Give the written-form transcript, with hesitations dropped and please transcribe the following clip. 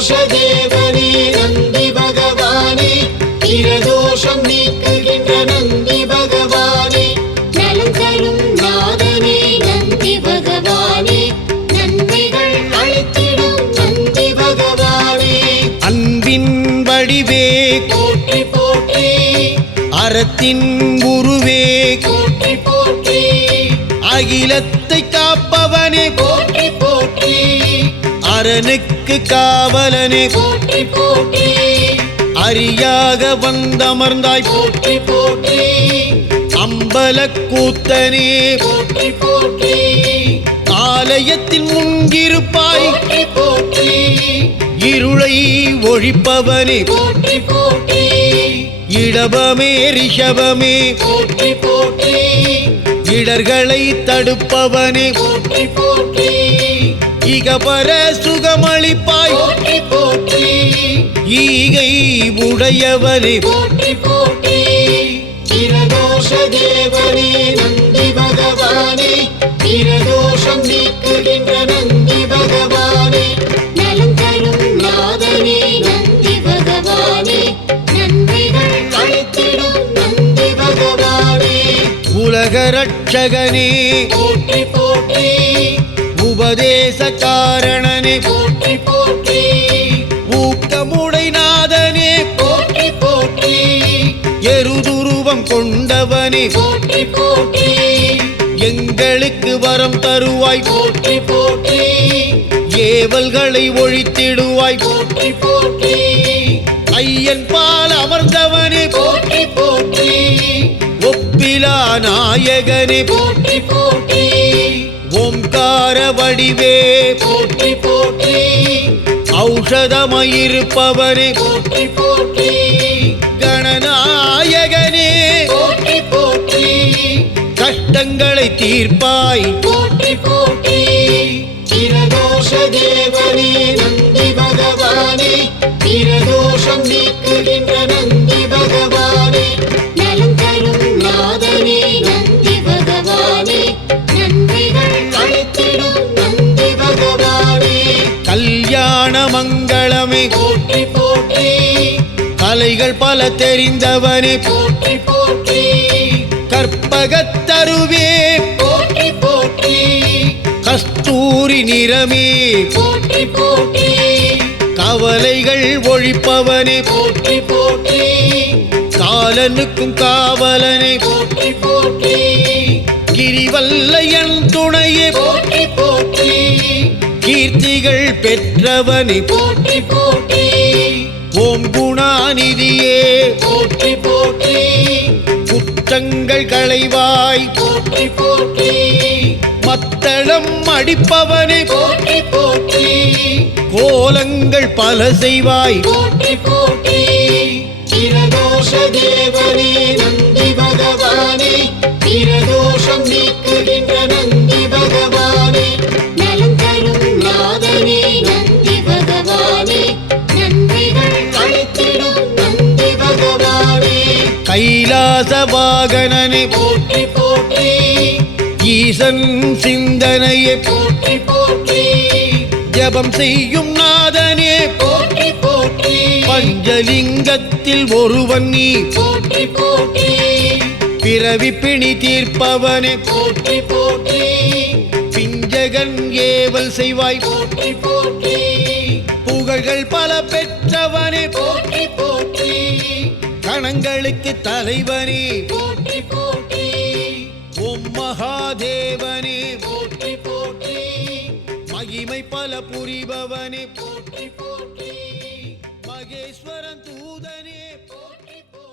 பிரதோஷ தேவனே நந்தி பகவானே, பிரதோஷம் நீக்குகின்ற நந்தி பகவானே, நலம் தரும் நாதனே நந்தி பகவானே, நன்மைகள் அளித்திடும் நந்தி பகவானே. அன்பின் வடிவே போற்றி போற்றி, அறத்தின் குருவே போற்றி போற்றி, அகிலத்தை காப்பவனே போற்றி போற்றி, அரணுக்கு காவலனே போற்றி போற்றி, அரியாக வந்தமர்ந்தாய் போற்றி போற்றி, அம்பலக்கூத்தனே போற்றி போற்றி, ஆலயத்தில் முன்கிருப்பாய் போற்றி போற்றி, இருளை ஒழிப்பவனே போற்றி போற்றி, இடபமே ரிஷபமே போற்றி போற்றி, இடர்களை தடுப்பவனே போற்றி போற்றி, இகபர சுகமளிப்பாய் போற்றி போற்றி, ஈகை உடையவனே போற்றி போற்றி, பிரதோஷ தேவனே நந்தி பகவானே, பிரதோஷம் நீக்குகின்ற நந்தி பகவானே, நலம் தரும் நாதனே நந்தி பகவானே, நன்மைகள் அளித்திடும் நந்தி பகவானே. உலக ரட்சகனே போற்றி போற்றி, உபதேச காரணனே போற்றி போற்றி, ஊக்கமுடை நாதனே போற்றி போற்றி, எருதுருவம் கொண்டவனே போற்றி போற்றி, எங்களுக்கு வரம் தருவாய் போற்றி போற்றி, ஏவல்களை ஒழித்திடுவாய் போற்றி போற்றி, ஐயன் பால் அமர்ந்தவனே போற்றி போற்றி, ஒப்பிலா நாயகனே போற்றி போற்றி, ஓம்கார வடிவே போற்றி போற்றி, ஔஷதமயிருப்பவனே போற்றி போற்றி, கணநாயகனே போற்றி போற்றி, கஷ்டங்களை தீர்ப்பாய் போற்றி போற்றி, பிரதோஷ தேவனே நந்தி பகவானே, பிரதோஷம் நீக்குகின்ற நந்தி பகவானே, நலம் தரும் நாதனே நந்தி பகவானே, நன்மைகள் அளித்திடும் நந்தி பகவானே. கல்யாண மங்களமே போற்றி போற்றி, கலைகள் பல தெரிந்தவனே போற்றி போற்றி, கற்பகத்தருவே போற்றி போற்றி, கஸ்தூரி நிறமே போற்றி போற்றி, கவலைகள் ஒழிப்பவனே போற்றி போற்றி, காலனுக்கும் காவலனே போற்றி போற்றி, கிரிவல்லையன் துணையே போற்றி போற்றி, கீர்த்திகள் பெற்றவனே போற்றி போற்றி, ஓம் குணாநிதியே போற்றி போற்றி, குற்றங்கள் களைவாய் போற்றி போற்றி, மத்தளம் அடிப்பவனே போற்றி போற்றி, கோலங்கள் பல செய்வாய் போற்றி போற்றி, பிரதோஷ தேவனே நந்தி பகவானே, பிரதோஷம் நீக்குகின்ற நந்தி பகவானே, நலம் தரும் நாதனே நந்தி பகவானே, நன்மைகள் அளித்திடும் நந்தி பகவானே. கைலாச வாகனனே போற்றி போற்றி, ஈசன் சிந்தனையே போற்றி போற்றி, ஜபம் செய்யும் நாதனே போற்றி போற்றி, பஞ்சலிங்கத்தில் ஒருவன் நீ போற்றி போற்றி, பிறவி பிணி தீர்ப்பவனே போற்றி போற்றி, பிஞ்சகன் ஏவல் செய்வாய் போற்றி போற்றி, புகழ்கள் பல பெற்றவனே போற்றி போற்றி, கணங்களுக்கு தலைவனே போற்றி போற்றி, ஓம் மகாதேவனே போற்றி போற்றி, மகிமை பல புரிபவனே போற்றி போற்றி, மகேஸ்வரன் தூதனே